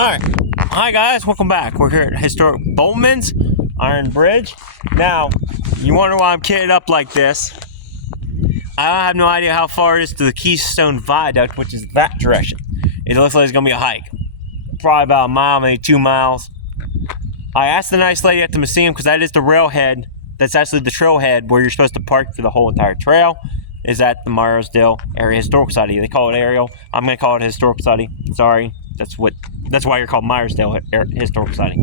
Alright, hi guys, welcome back. We're here at historic Bollman's Bridge. Now, you wonder why I'm kitted up like this. I have no idea how far it is to the Keystone Viaduct, which is that direction. It looks like it's going to be a hike. Probably about a mile, maybe 2 miles. I asked the nice lady at the museum, because that is the railhead. That's actually the trailhead where you're supposed to park for the whole entire trail. Is at the Meyersdal Area Historical Society. They call it aerial. I'm going to call it a historical society. Sorry. That's why you're called Meyersdal Historical Society.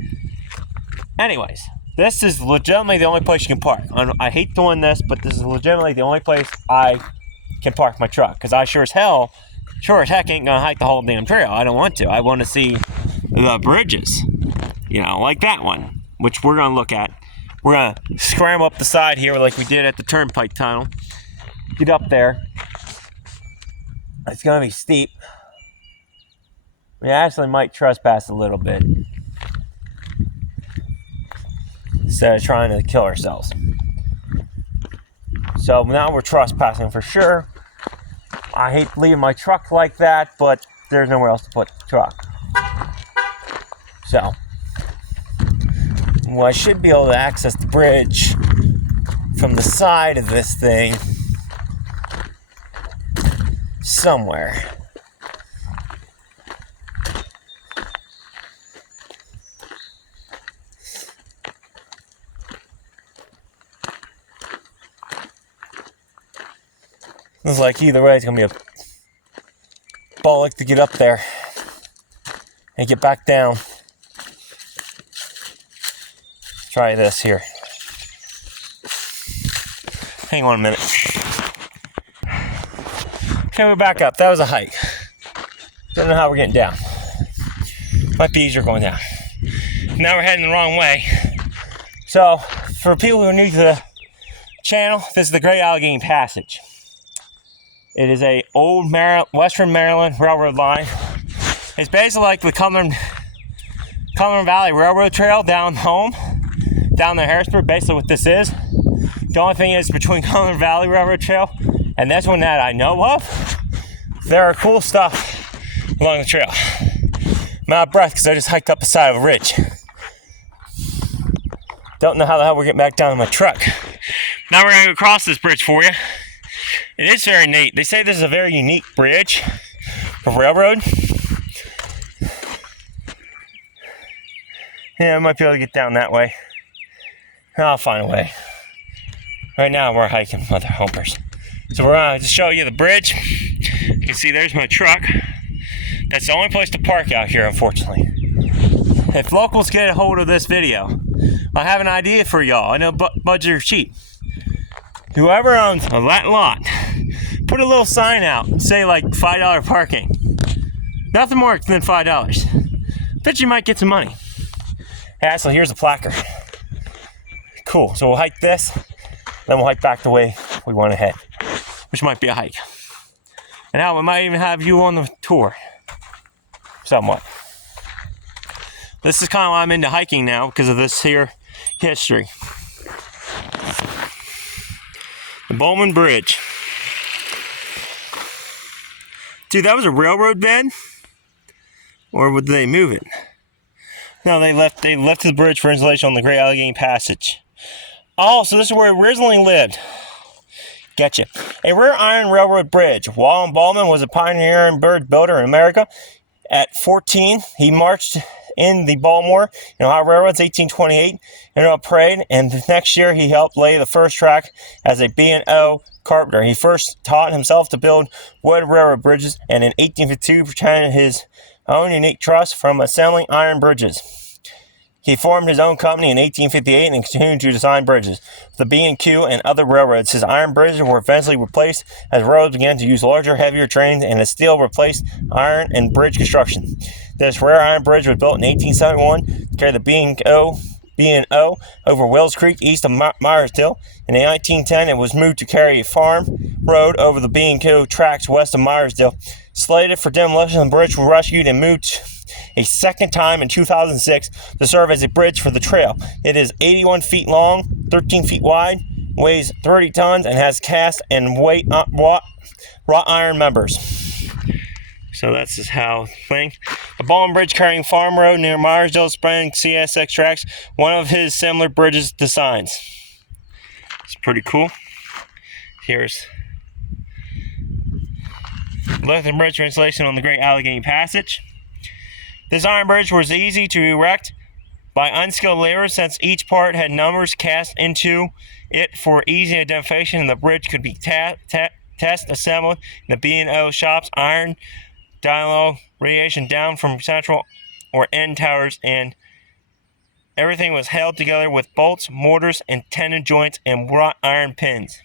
Anyways, this is legitimately the only place you can park. I hate doing this, but this is legitimately the only place I can park my truck. Because I sure as heck ain't gonna hike the whole damn trail. I don't want to. I want to see the bridges. You know, like that one, which we're gonna look at. We're gonna scramble up the side here like we did at the turnpike tunnel. Get up there. It's gonna be steep. We actually might trespass a little bit instead of trying to kill ourselves. So now we're trespassing for sure. I hate leaving my truck like that, but there's nowhere else to put the truck. So, well, I should be able to access the bridge from the side of this thing somewhere. Looks like either way it's gonna be a bollock to get up there and get back down. Try this here. Hang on a minute. Okay, we're back up. That was a hike. Don't know how we're getting down. Might be easier going down. Now we're heading the wrong way. So, for people who are new to the channel, this is the Great Allegheny Passage. It is a old Western Maryland railroad line. It's basically like the Cumberland Valley Railroad Trail down home, down to Harrisburg. Basically what this is. The only thing is between Cumberland Valley Railroad Trail and this one that I know of, there are cool stuff along the trail. I'm out of breath because I just hiked up the side of a ridge. Don't know how the hell we're getting back down to my truck. Now we're going to go across this bridge for you. It is very neat. They say this is a very unique bridge for railroad. Yeah, I might be able to get down that way. I'll find a way. Right now we're hiking, mother homers. So we're going to show you the bridge. You can see there's my truck. That's the only place to park out here, unfortunately. If locals get a hold of this video, I have an idea for y'all. I know budgets are cheap. Whoever owns a lot, put a little sign out and say like $5 parking. Nothing more than $5. Bet you might get some money. Yeah, so here's the placard. Cool, so we'll hike this, then we'll hike back the way we want to head, which might be a hike. And now we might even have you on the tour, somewhat. This is kind of why I'm into hiking now, because of this here history. The Bollman Bridge. Dude, that was a railroad bed? Or would they move it? No, they left the bridge for installation on the Great Allegheny Passage. Oh, so this is where it originally lived. Getcha. A rear iron railroad bridge. William Bollman was a pioneer and bridge builder in America. At 14, he marched in the Baltimore and Ohio Railroads 1828 in a parade, and the next year he helped lay the first track as a B&O carpenter. He first taught himself to build wood railroad bridges, and in 1852 pretended his own unique trust from assembling iron bridges. He formed his own company in 1858 and continued to design bridges for the B&Q and other railroads. His iron bridges were eventually replaced as railroads began to use larger, heavier trains, and as steel replaced iron in bridge construction. This rare iron bridge was built in 1871 to carry the B&O over Wills Creek east of Meyersdal. In 1910, it was moved to carry a farm road over the B&Q tracks west of Meyersdal. Slated for demolition, the bridge was rescued and moved a second time in 2006 to serve as a bridge for the trail. It is 81 feet long, 13 feet wide, weighs 30 tons, and has cast and wrought iron members. So that's just how thing. The Bollman Bridge carrying Farm Road near Meyersdal spanning CSX tracks, one of his similar bridges designs. It's pretty cool. Here's Lethbridge Bridge installation on the Great Allegheny Passage. This iron bridge was easy to erect by unskilled labor since each part had numbers cast into it for easy identification, and the bridge could be test assembled in the B&O shops. Iron dialogue radiation down from central or end towers, and everything was held together with bolts, mortars, and tendon joints and wrought iron pins.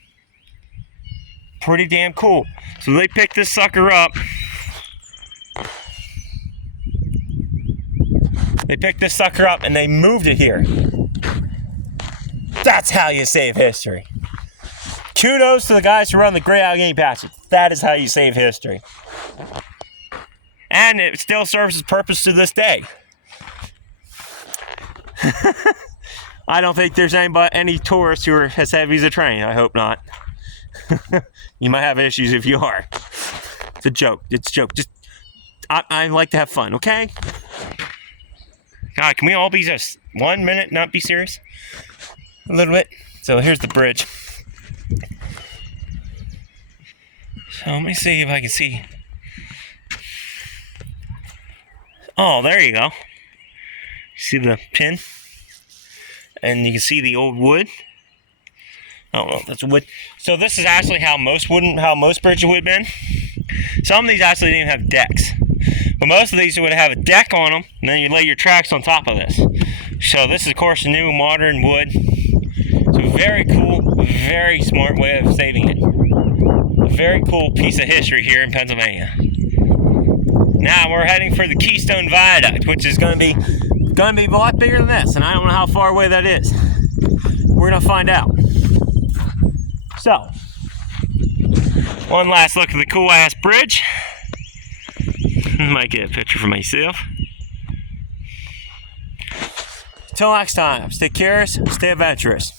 Pretty damn cool. So they picked this sucker up. They picked this sucker up and they moved it here. That's how you save history. Kudos to the guys who run the Great Allegheny Passage. That is how you save history. And it still serves its purpose to this day. I don't think there's any tourists who are as heavy as a train. I hope not. You might have issues if you are. It's a joke. It's a joke. Just, I like to have fun, okay? God, can we all be just 1 minute, not be serious? A little bit. So here's the bridge. So let me see if I can see. Oh, there you go. See the pin? And you can see the old wood. I don't know if that's wood. So this is actually how most bridges would have been. Some of these actually didn't even have decks. But most of these would have a deck on them, and then you lay your tracks on top of this. So this is, of course, a new modern wood. It's a very cool, very smart way of saving it. A very cool piece of history here in Pennsylvania. Now we're heading for the Keystone Viaduct, which is going to be a lot bigger than this, and I don't know how far away that is. We're going to find out. So, one last look at the cool-ass bridge. Might get a picture for myself. Till next time, stay curious, stay adventurous.